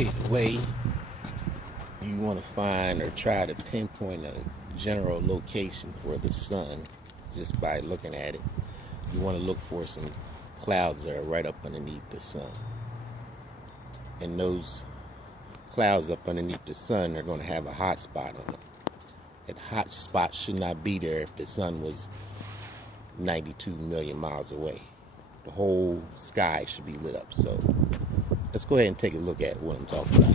Okay, the way you want to find or try to pinpoint a general location for the sun just by looking at it, you want to look for some clouds that are right up underneath the sun. And those clouds up underneath the sun are going to have a hot spot on them. That hot spot should not be there if the sun was 92 million miles away. The whole sky should be lit up. So let's go ahead and take a look at what I'm talking about.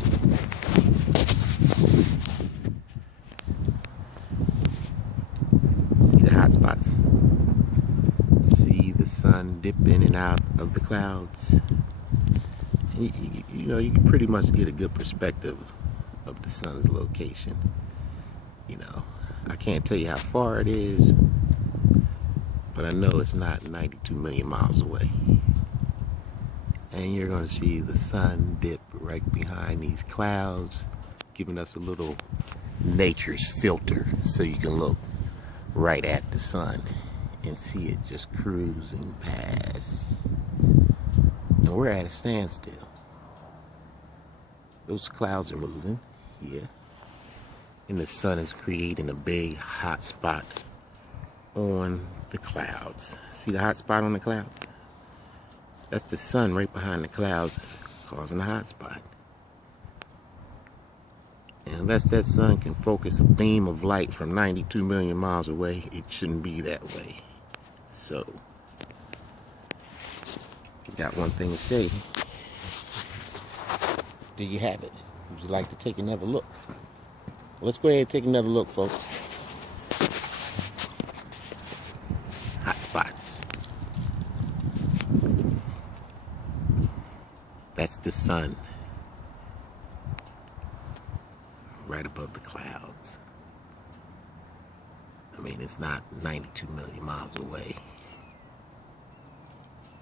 See the hot spots? See the sun dip in and out of the clouds? You know, you can pretty much get a good perspective of the sun's location. You know, I can't tell you how far it is, but I know it's not 92 million miles away. And you're going to see the sun dip right behind these clouds, giving us a little nature's filter so you can look right at the sun and see it just cruising past. And we're at a standstill. Those clouds are moving, yeah. And the sun is creating a big hot spot on the clouds. See the hot spot on the clouds? That's the sun right behind the clouds causing a hot spot. And unless that sun can focus a beam of light from 92 million miles away, it shouldn't be that way. So, you got one thing to say. Do you have it? Would you like to take another look? Let's go ahead and take another look, folks. Hot spots. That's the sun right above the clouds. I mean, it's not 92 million miles away.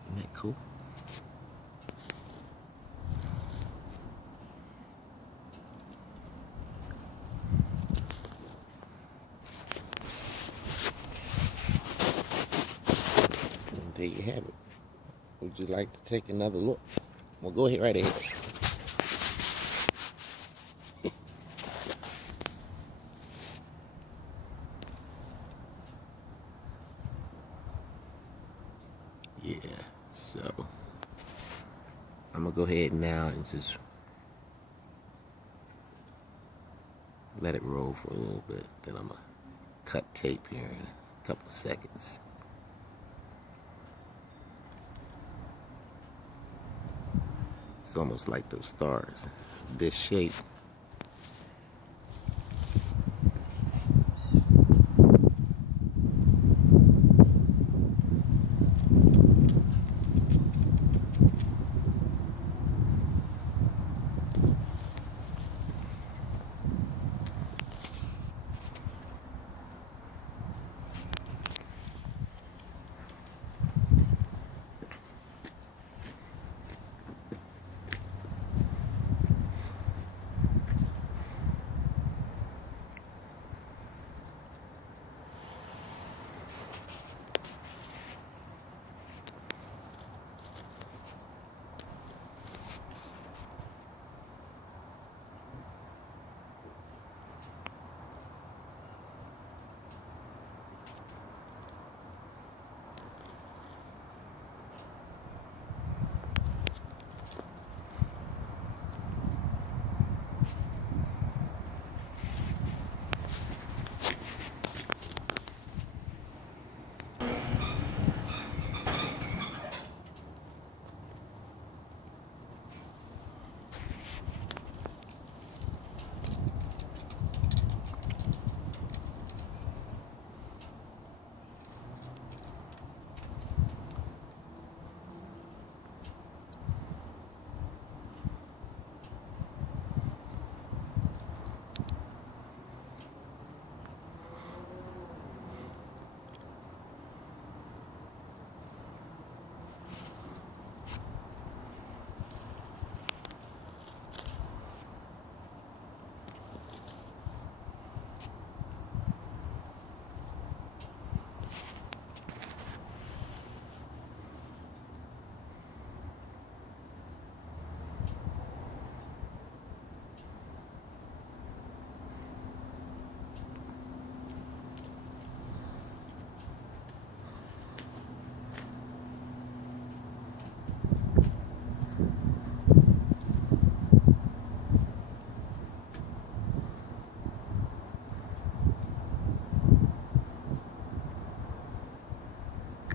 Isn't that cool? And there you have it. Would you like to take another look? Well, go ahead, right ahead. Yeah, so I'm gonna go ahead now and just let it roll for a little bit. Then I'm gonna cut tape here in a couple of seconds. It's almost like those stars, this shape.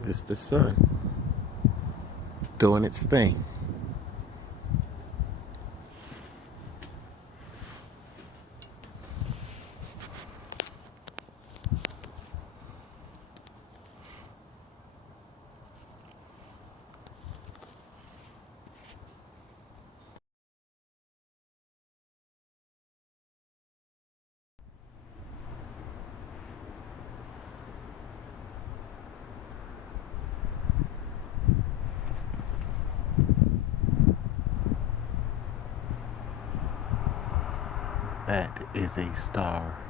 It's the sun doing its thing. That is a star.